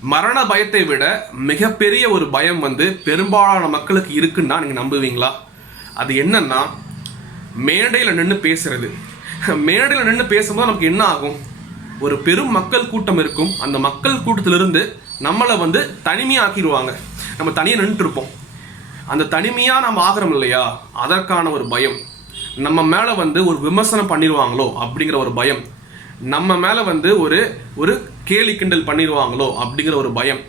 மரண பயத்தை விட மிகப்பெரிய ஒரு பயம் வந்து பெரும்பாலான மக்களுக்கு இருக்குன்னா நீங்கள் நம்புவீங்களா? அது என்னன்னா மேடையில் நின்று பேசுறது. மேடையில் நின்று பேசும்போது நமக்கு என்ன ஆகும்? ஒரு பெரும் மக்கள் கூட்டம் இருக்கும். அந்த மக்கள் கூட்டத்திலிருந்து நம்மளை வந்து தனிமையாக்கிடுவாங்க. நம்ம தனியாக நின்றுட்டு இருப்போம் அந்த தனிமையாக நம்ம ஆகிறோம் இல்லையா? அதற்கான ஒரு பயம். நம்ம மேலே வந்து ஒரு விமர்சனம் பண்ணிடுவாங்களோ அப்படிங்கிற ஒரு பயம். நம்ம மேலே வந்து ஒரு ஒரு கேலி கிண்டல் பண்ணிடுவாங்களோ அப்படிங்கிற ஒரு பயம்.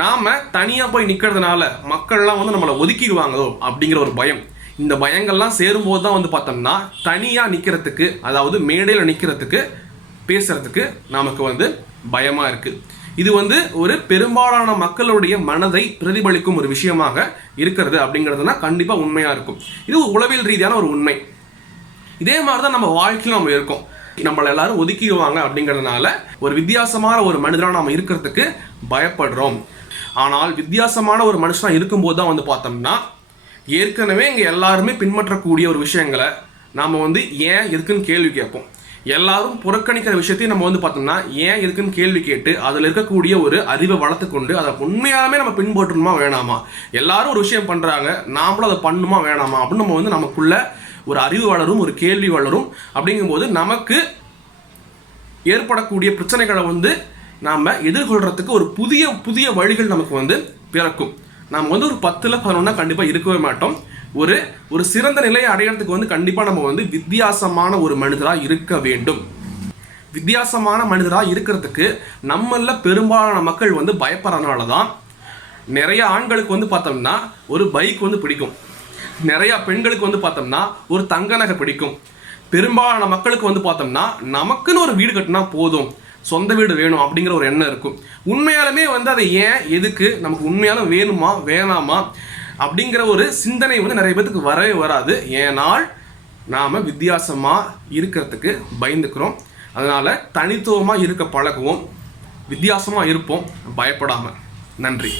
நாம் தனியாக போய் நிற்கிறதுனால மக்கள்லாம் வந்து நம்மளை ஒதுக்கிடுவாங்களோ அப்படிங்கிற ஒரு பயம். இந்த பயங்கள்லாம் சேரும்போது தான் வந்து பார்த்தோம்னா தனியாக நிற்கிறதுக்கு அதாவது மேடையில் நிற்கிறதுக்கு பேசுறதுக்கு நமக்கு வந்து பயமாக இருக்குது இது வந்து ஒரு பெரும்பாலான மக்களுடைய மனதை பிரதிபலிக்கும் ஒரு விஷயமாக இருக்கிறது அப்படிங்கிறதுனா கண்டிப்பாக உண்மையாக இருக்கும். இது ஒரு உளவியல் ரீதியான ஒரு உண்மை. இதே மாதிரி தான் நம்ம வாழ்க்கையில் நம்ம இருக்கோம். நம்மளை எல்லாரும் ஒதுக்கிடுவாங்க அப்படிங்கிறதுனால ஒரு வித்தியாசமான ஒரு மனிதனாக நாம் இருக்கிறதுக்கு பயப்படுறோம். ஆனால் வித்தியாசமான ஒரு மனுஷனாக இருக்கும்போது தான் வந்து பார்த்தோம்னா ஏற்கனவே இங்கே எல்லாருமே பின்பற்றக்கூடிய ஒரு விஷயங்களை நாம் வந்து ஏன் இருக்குன்னு கேள்வி கேட்போம். எல்லாரும் புறக்கணிக்கிற விஷயத்தையும் நம்ம வந்து பார்த்தோம்னா ஏன் இருக்குன்னு கேள்வி கேட்டு அதில் இருக்கக்கூடிய ஒரு அறிவை வளர்த்துக்கொண்டு அதை உண்மையாகவே நம்ம பின்பற்றணுமா வேணாமா? எல்லாரும் ஒரு விஷயம் பண்ணுறாங்க நாமளும் அதை பண்ணுமா வேணாமா? அப்படின்னு நம்ம வந்து நமக்குள்ள ஒரு அறிவு வளரும் ஒரு கேள்வி வளரும் அப்படிங்கும்போது நமக்கு ஏற்படக்கூடிய பிரச்சனைகளை வந்து நாம் எதிர்கொள்கிறதுக்கு ஒரு புதிய புதிய வழிகள் நமக்கு வந்து பிறக்கும். நாம் வந்து ஒரு பத்தில் பதினொன்னா கண்டிப்பாக இருக்கவே மாட்டோம். ஒரு ஒரு சிறந்த நிலையை அடையிறதுக்கு வந்து கண்டிப்பாக நம்ம வந்து வித்தியாசமான ஒரு மனிதராக இருக்க வேண்டும். வித்தியாசமான மனிதராக இருக்கிறதுக்கு நம்மளில் பெரும்பாலான மக்கள் வந்து பயப்படுறதுனால தான் நிறைய ஆண்களுக்கு வந்து பார்த்தோம்னா ஒரு பைக் வந்து பிடிக்கும். நிறைய பெண்களுக்கு வந்து பார்த்தோம்னா ஒரு தங்க நகை பிடிக்கும். பெரும்பாலான மக்களுக்கு வந்து பார்த்தோம்னா நமக்குன்னு ஒரு வீடு கட்டினா போதும். சொந்த வீடு வேணும் அப்படிங்கிற ஒரு எண்ணம் இருக்கும். உண்மையாலுமே வந்து அதை ஏன் எதுக்கு நமக்கு உண்மையாலும் வேணுமா வேணாமா அப்படிங்கிற ஒரு சிந்தனை வந்து நிறைய பேத்துக்கு வரவே வராது. ஏனால் நாம் வித்தியாசமாக இருக்கிறதுக்கு பயந்துக்கிறோம். அதனால் தனித்துவமாக இருக்க பழகுவோம். வித்தியாசமாக இருப்போம். பயப்படாமல் நன்றி.